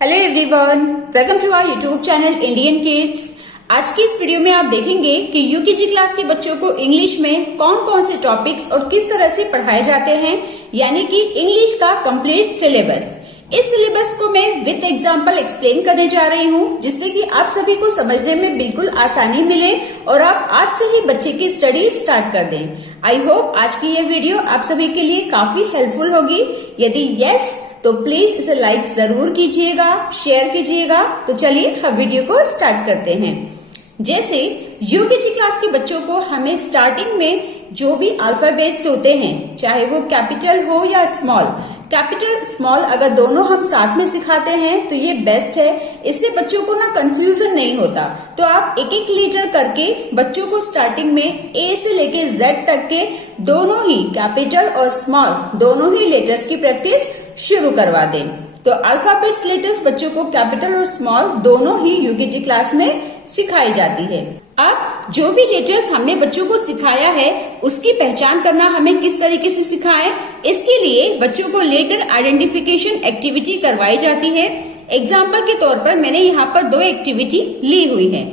Hello everyone, welcome to our YouTube channel Indian kids. आज की इस वीडियो में आप देखेंगे कि यूकेजी क्लास के बच्चों को इंग्लिश में कौन कौन से टॉपिक्स और किस तरह से पढ़ाए जाते हैं, यानी कि इंग्लिश का कंप्लीट सिलेबस। इस सिलेबस को मैं विद एग्जांपल एक्सप्लेन करने जा रही हूँ, जिससे कि आप सभी को समझने में बिल्कुल आसानी मिले और आप आज से ही बच्चे की स्टडी स्टार्ट कर दें। आई होप आज की ये वीडियो आप सभी के लिए काफी हेल्पफुल होगी। यदि यस तो प्लीज इसे लाइक जरूर कीजिएगा, शेयर कीजिएगा। तो चलिए हम वीडियो को स्टार्ट करते हैं। जैसे यूकेजी क्लास के बच्चों को हमें स्टार्टिंग में जो भी अल्फाबेट्स होते हैं, चाहे वो कैपिटल हो या स्मॉल, कैपिटल स्मॉल अगर दोनों हम साथ में सिखाते हैं तो ये बेस्ट है। इससे बच्चों को ना कंफ्यूजन नहीं होता। तो आप एक एक लेटर करके बच्चों को स्टार्टिंग में ए से लेके जेड तक के दोनों ही कैपिटल और स्मॉल दोनों ही लेटर्स की प्रैक्टिस शुरू करवा दें। तो अल्फाबेट्स लेटर्स बच्चों को कैपिटल और स्मॉल दोनों ही यूकेजी क्लास में सिखाई जाती है। अब जो भी लेटर्स हमने बच्चों को सिखाया है उसकी पहचान करना हमें किस तरीके से सिखाएं, इसके लिए बच्चों को लेटर आइडेंटिफिकेशन एक्टिविटी करवाई जाती है। एग्जाम्पल के तौर पर मैंने यहाँ पर दो एक्टिविटी ली हुई है।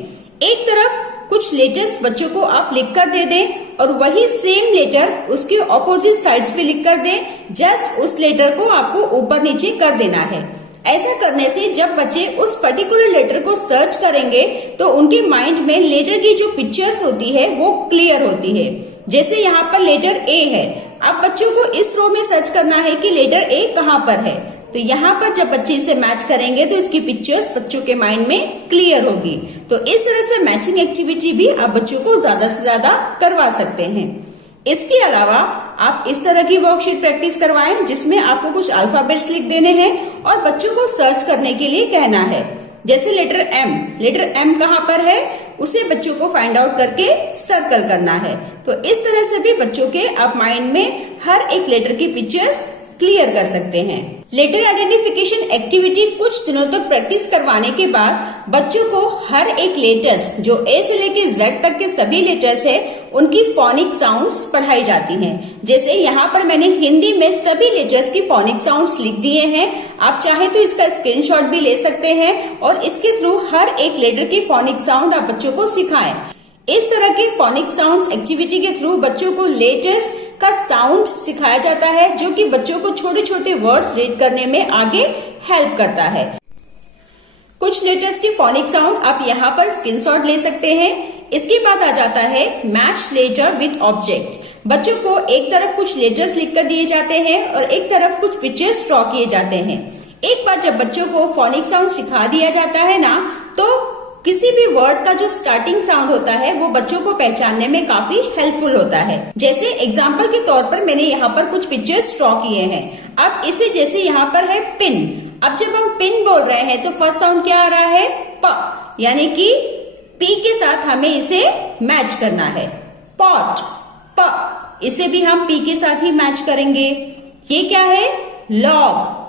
एक तरफ कुछ लेटर्स बच्चों को आप लिख कर दे दें और वही सेम लेटर उसके ऑपोजिट साइड्स पे लिख कर दें। जस्ट उस लेटर को आपको ऊपर नीचे कर देना है। ऐसा करने से जब बच्चे उस पर्टिकुलर लेटर को सर्च करेंगे तो उनके माइंड में लेटर की जो पिक्चर्स होती है वो क्लियर होती है। जैसे यहाँ पर लेटर ए है, अब बच्चों को इस रो में सर्च करना है कि लेटर ए कहाँ पर है। तो यहाँ पर जब बच्चे इसे मैच करेंगे तो इसकी पिक्चर्स बच्चों के माइंड में क्लियर होगी। तो इस तरह से मैचिंग एक्टिविटी भी आप बच्चों को ज्यादा से ज्यादा करवा सकते हैं। इसके अलावा आप इस तरह की वर्कशीट प्रैक्टिस करवाएं जिसमें आपको कुछ अल्फाबेट्स लिख देने हैं और बच्चों को सर्च करने के लिए कहना है। जैसे लेटर एम कहाँ पर है उसे बच्चों को फाइंड आउट करके सर्कल करना है। तो इस तरह से भी बच्चों के आप माइंड में हर एक लेटर की पिक्चर्स क्लियर कर सकते हैं। लेटर आइडेंटिफिकेशन एक्टिविटी कुछ दिनों तक प्रैक्टिस करवाने के बाद बच्चों को हर एक लेटर्स जो ए से लेके जेड तक के सभी लेटर्स है उनकी फोनिक साउंड्स पढ़ाई जाती हैं। जैसे यहाँ पर मैंने हिंदी में सभी लेटर्स की फोनिक साउंड्स लिख दिए हैं। आप चाहे तो इसका स्क्रीनशॉट भी ले सकते हैं और इसके थ्रू हर एक लेटर की फोनिक साउंड आप बच्चों को सिखाएं। इस तरह की फोनिक साउंड्स एक्टिविटी के थ्रू बच्चों को लेटर्स का साउंड सिखाया जाता है, जो कि बच्चों को छोटे छोटे वर्ड्स रीड करने में आगे हेल्प करता है। कुछ लेटर्स की फोनिक साउंड आप यहाँ पर स्क्रीनशॉट ले सकते हैं। इसके बाद आ जाता है मैच लेटर विद ऑब्जेक्ट। बच्चों को एक तरफ कुछ लेटर्स लिख कर दिए जाते हैं और एक तरफ कुछ पिक्चर्स ड्रॉ किए जाते हैं। एक बार जब बच्चों को फोनिक साउंड सिखा दिया जाता है ना, तो किसी भी वर्ड का जो स्टार्टिंग साउंड होता है वो बच्चों को पहचानने में काफी हेल्पफुल होता है। जैसे एग्जांपल के तौर पर मैंने यहाँ पर कुछ पिक्चर्स ड्रॉ किए हैं। अब इसे जैसे यहाँ पर है पिन। अब जब हम पिन बोल रहे हैं तो फर्स्ट साउंड क्या आ रहा है? प, यानी कि पी के साथ हमें इसे मैच करना है। पॉट, प, इसे भी हम पी के साथ ही मैच करेंगे। ये क्या है? लॉग,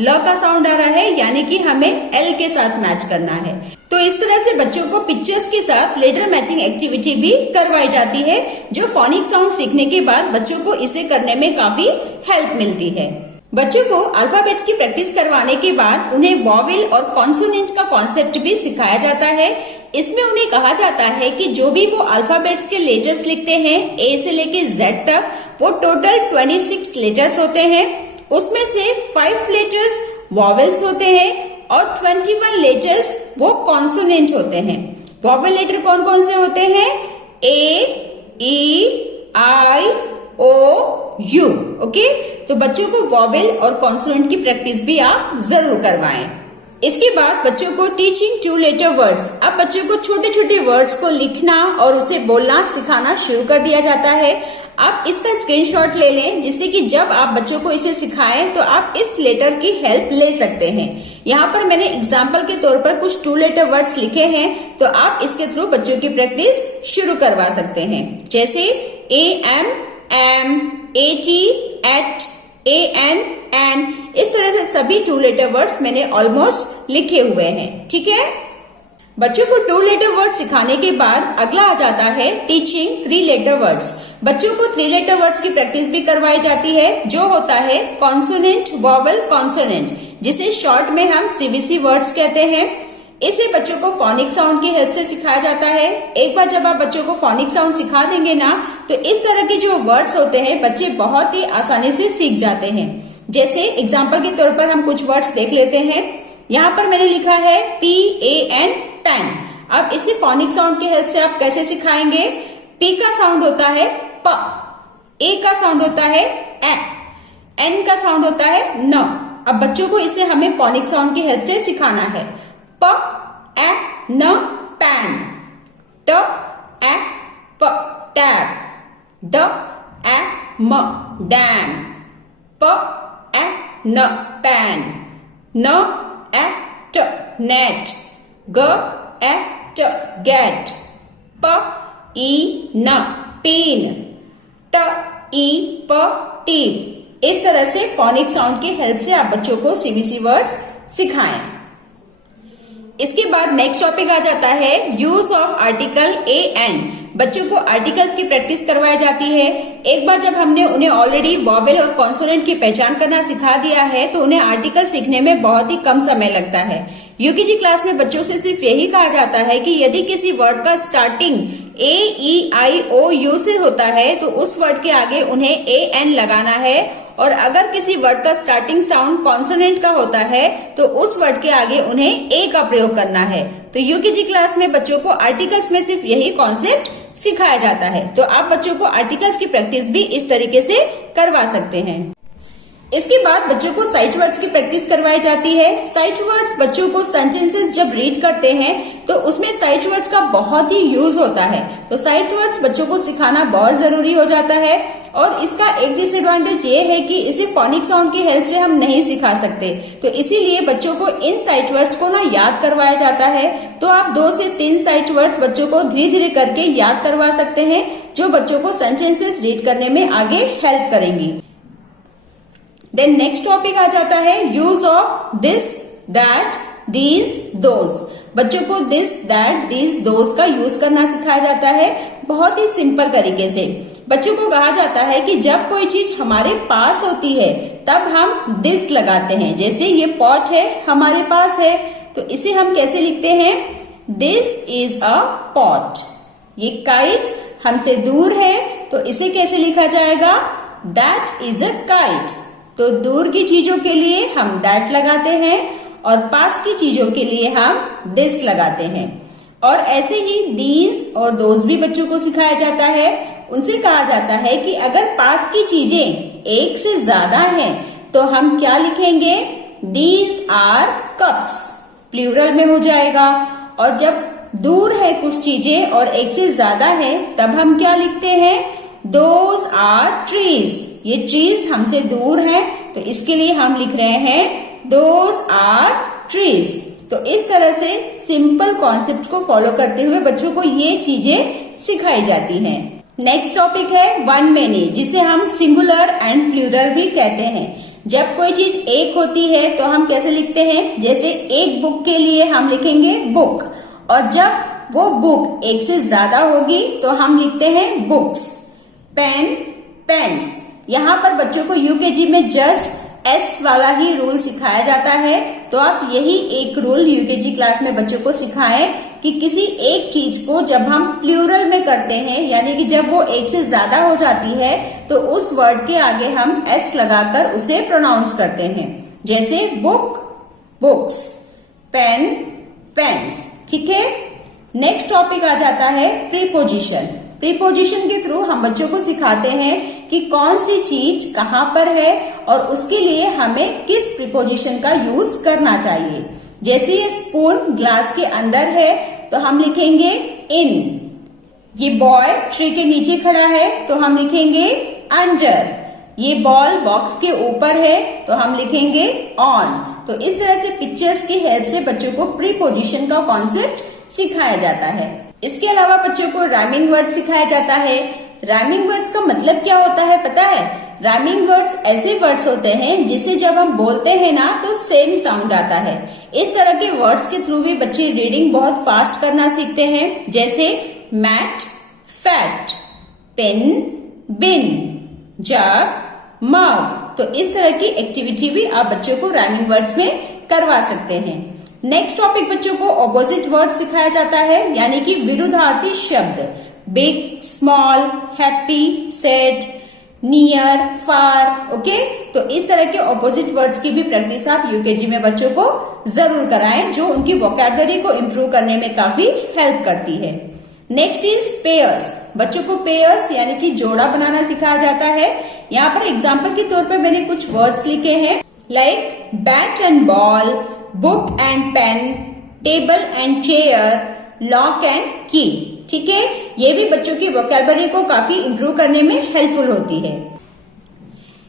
ल का साउंड आ रहा है, यानी कि हमें एल के साथ मैच करना है। तो इस तरह से बच्चों को पिक्चर्स के साथ लेटर मैचिंग एक्टिविटी भी करवाई जाती है, जो फोनिक साउंड सीखने के बाद बच्चों को इसे करने में काफी हेल्प मिलती है। बच्चों को अल्फाबेट्स की प्रैक्टिस करवाने के बाद उन्हें वॉवेल और कॉन्सोनेंट का कॉन्सेप्ट भी सिखाया जाता है। इसमें उन्हें कहा जाता है कि जो भी वो अल्फाबेट्स के लेटर्स लिखते हैं ए से लेके जेड तक, वो टोटल 26 लेटर्स होते हैं। उसमें से 5 लेटर्स वॉवेल्स होते हैं और 21 लेटर्स वो कॉन्सोनेंट होते हैं। वॉवेल लेटर कौन कौन से होते हैं? ए, ई, आई, ओ, यू। ओके, तो बच्चों को वॉवेल और कॉन्सोनेंट की प्रैक्टिस भी आप जरूर करवाएं। इसके बाद बच्चों को टीचिंग 2 लेटर वर्ड्स। अब बच्चों को छोटे छोटे वर्ड्स को लिखना और उसे बोलना सिखाना शुरू कर दिया जाता है। आप इसका स्क्रीनशॉट ले लें, जिससे कि जब आप बच्चों को इसे सिखाएं तो आप इस लेटर की हेल्प ले सकते हैं। यहाँ पर मैंने एग्जाम्पल के तौर पर कुछ 2 लेटर वर्ड्स लिखे हैं, तो आप इसके थ्रू बच्चों की प्रैक्टिस शुरू करवा सकते हैं। जैसे A M, M, A T, at, A N, N. इस तरह से सभी 2 लेटर वर्ड्स मैंने ऑलमोस्ट लिखे हुए हैं। ठीक है, बच्चों को 2 लेटर वर्ड सिखाने के बाद अगला आ जाता है टीचिंग 3 लेटर वर्ड्स। बच्चों को 3 लेटर वर्ड्स की प्रैक्टिस भी करवाई जाती है, जो होता है कॉन्सोनेंट, वॉवल, कॉन्सोनेंट। जिसे शॉर्ट में हम सीबीसी वर्ड्स कहते हैं। इसे बच्चों को फोनिक साउंड की हेल्प से सिखाया जाता है। एक बार जब आप बच्चों को फोनिक साउंड सिखा देंगे ना, तो इस तरह के जो वर्ड्स होते हैं बच्चे बहुत ही आसानी से सीख जाते हैं। जैसे एग्जाम्पल के तौर पर हम कुछ वर्ड्स देख लेते हैं। यहाँ पर मैंने लिखा है PAN, पैन। अब इसे फोनिक साउंड की हेल्प से आप कैसे सिखाएंगे? P का साउंड होता है प, A का साउंड होता है ए, N का साउंड होता है न। अब बच्चों को इसे हमें फोनिक साउंड की हेल्प से सिखाना है। प, ए, न, पैन। ट, ए, प, टैप। ड, ए, म, डैम। प, ए, न, पैन। न, ए, ट, नेट। ग, ए, ट, गेट। प, ई, न, पेन। ट, ई, प, टीप। इस तरह से फोनिक साउंड की हेल्प से आप बच्चों को सीबीसी वर्ड्स सिखाएं। इसके बाद नेक्स्ट टॉपिक आ जाता है यूज ऑफ आर्टिकल AN। बच्चों को आर्टिकल्स की प्रैक्टिस करवाई जाती है। एक बार जब हमने उन्हें ऑलरेडी वॉवेल और कॉन्सोनेंट की पहचान करना सिखा दिया है, तो उन्हें आर्टिकल सीखने में बहुत ही कम समय लगता है। यूकेजी क्लास में बच्चों से सिर्फ यही कहा जाता है कि यदि किसी वर्ड का स्टार्टिंग AEIOU से होता है तो उस वर्ड के आगे उन्हें AN लगाना है, और अगर किसी वर्ड का स्टार्टिंग साउंड कॉन्सोनेंट का होता है तो उस वर्ड के आगे उन्हें A का प्रयोग करना है। तो यूकेजी क्लास में बच्चों को आर्टिकल्स में सिर्फ यही कॉन्सेप्ट सिखाया जाता है। तो आप बच्चों को आर्टिकल्स की प्रैक्टिस भी इस तरीके से करवा सकते हैं। इसके बाद बच्चों को साइट वर्ड्स की प्रैक्टिस करवाई जाती है। साइट वर्ड्स बच्चों को सेंटेंसेस जब रीड करते हैं तो उसमें साइट वर्ड्स का बहुत ही यूज होता है। तो साइट वर्ड्स बच्चों को सिखाना बहुत जरूरी हो जाता है। और इसका एक डिसएडवांटेज ये है कि इसे फोनिक साउंड की हेल्प से हम नहीं सिखा सकते, तो इसीलिए बच्चों को इन साइट वर्ड्स को ना याद करवाया जाता है। तो आप 2 से 3 साइट वर्ड्स बच्चों को धीरे धीरे करके याद करवा सकते हैं, जो बच्चों को सेंटेंसेस रीड करने में आगे हेल्प करेंगी। देन नेक्स्ट टॉपिक आ जाता है use of this, that, these, those. बच्चों को दिस, दैट, दीज, दोज का यूज करना सिखाया जाता है बहुत ही सिंपल तरीके से। बच्चों को कहा जाता है कि जब कोई चीज हमारे पास होती है तब हम दिस लगाते हैं। जैसे ये पॉट है, हमारे पास है, तो इसे हम कैसे लिखते हैं? This is a pot. ये काइट हमसे दूर है, तो इसे कैसे लिखा जाएगा? That is a kite. तो दूर की चीजों के लिए हम दैट लगाते हैं और पास की चीजों के लिए हम दिस लगाते हैं। और ऐसे ही दीज और दोज भी बच्चों को सिखाया जाता है। उनसे कहा जाता है कि अगर पास की चीजें एक से ज्यादा हैं तो हम क्या लिखेंगे? दीज आर कप्स, प्लूरल में हो जाएगा। और जब दूर है कुछ चीजें और एक से ज्यादा है तब हम क्या लिखते हैं? Those are trees. ये ट्रीज हमसे दूर है, तो इसके लिए हम लिख रहे हैं दोज आर ट्रीज। तो इस तरह से सिंपल कॉन्सेप्ट को फॉलो करते हुए बच्चों को ये चीजें सिखाई जाती हैं। नेक्स्ट टॉपिक है वन मेनी, जिसे हम सिंगुलर एंड प्लूरल भी कहते हैं। जब कोई चीज एक होती है तो हम कैसे लिखते हैं? जैसे एक बुक के लिए हम लिखेंगे बुक, और जब वो बुक एक से ज्यादा होगी तो हम लिखते हैं बुक्स। Pen, pens. यहाँ पर बच्चों को यूकेजी में जस्ट एस वाला ही रूल सिखाया जाता है, तो आप यही एक रूल यूकेजी क्लास में बच्चों को सिखाएं कि किसी एक चीज को जब हम प्लूरल में करते हैं, यानी कि जब वो एक से ज्यादा हो जाती है, तो उस वर्ड के आगे हम एस लगाकर उसे प्रोनाउंस करते हैं। जैसे बुक, बुक्स, पेन, पेन्स। ठीक है। नेक्स्ट टॉपिक आ जाता है प्रीपोजिशन। प्रीपोजिशन के थ्रू हम बच्चों को सिखाते हैं कि कौन सी चीज कहाँ पर है और उसके लिए हमें किस प्रीपोजिशन का यूज करना चाहिए। जैसे ये स्पून ग्लास के अंदर है तो हम लिखेंगे इन। ये बॉय ट्री के नीचे खड़ा है तो हम लिखेंगे अंडर। ये बॉल बॉक्स के ऊपर है तो हम लिखेंगे ऑन। तो इस तरह से पिक्चर्स की हेल्प से बच्चों को प्रीपोजिशन का कॉन्सेप्ट सिखाया जाता है। इसके अलावा बच्चों को राइमिंग वर्ड सिखाया जाता है। राइमिंग वर्ड्स का मतलब क्या होता है पता है? राइमिंग वर्ड्स ऐसे वर्ड्स होते हैं जिसे जब हम बोलते हैं ना तो सेम साउंड आता है। इस तरह के वर्ड्स के थ्रू भी बच्चे रीडिंग बहुत फास्ट करना सीखते हैं। जैसे मैट, फैट, पेन, बिन, जग, मग। तो इस तरह की एक्टिविटी भी आप बच्चों को राइमिंग वर्ड्स में करवा सकते हैं। नेक्स्ट टॉपिक बच्चों को ऑपोजिट वर्ड सिखाया जाता है, यानी कि विरुद्धार्थी शब्द। Big, small, happy, sad, near, far. Okay, तो इस तरह के ऑपोजिट वर्ड्स की भी प्रैक्टिस आप यूकेजी में बच्चों को जरूर कराएं, जो उनकी वोकैबुलरी को इम्प्रूव करने में काफी हेल्प करती है। Next is pairs. बच्चों को पेयर्स यानी कि जोड़ा बनाना सिखाया जाता है। यहाँ पर एग्जाम्पल के तौर पर मैंने कुछ वर्ड्स लिखे हैं, like bat and ball, book and pen, table and chair, lock and key. ठीक है, ये भी बच्चों की वोकैबुलरी को काफी इम्प्रूव करने में हेल्पफुल होती है।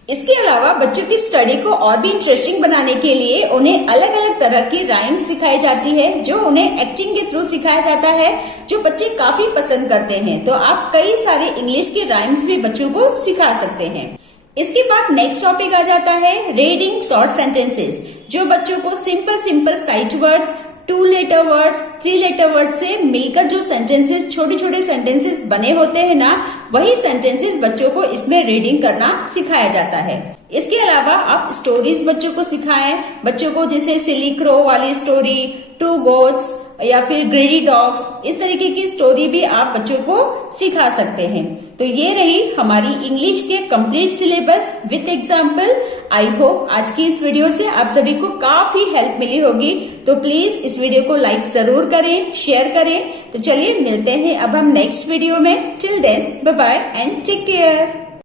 इसके अलावा बच्चों की स्टडी को और भी इंटरेस्टिंग बनाने के लिए उन्हें अलग अलग तरह की राइम्स सिखाई जाती है, जो उन्हें एक्टिंग के थ्रू सिखाया जाता है, जो बच्चे काफी पसंद करते हैं। तो आप कई सारे इंग्लिश के राइम्स भी बच्चों को सिखा सकते हैं। इसके बाद नेक्स्ट टॉपिक आ जाता है रीडिंग शॉर्ट सेंटेंसेस, जो बच्चों को simple sight words, 2 letter words, 3 letter word से मिलकर जो सेंटेंसेस, छोटे छोटे सेंटेंसेस बने होते हैं ना, वही सेंटेंसेस बच्चों को इसमें रीडिंग करना सिखाया जाता है। इसके अलावा आप स्टोरीज बच्चों को सिखाएं, बच्चों को जैसे सिली क्रो वाली स्टोरी, 2 गोट्स या फिर ग्रेडी डॉग्स, इस तरीके की स्टोरी भी आप बच्चों को सिखा सकते हैं। तो ये रही हमारी इंग्लिश के complete syllabus with example. I hope आज की इस वीडियो से आप सभी को काफी हेल्प मिली होगी। तो प्लीज इस वीडियो को लाइक जरूर करें, शेयर करें। तो चलिए मिलते हैं अब हम नेक्स्ट वीडियो में। Till then bye bye and take care.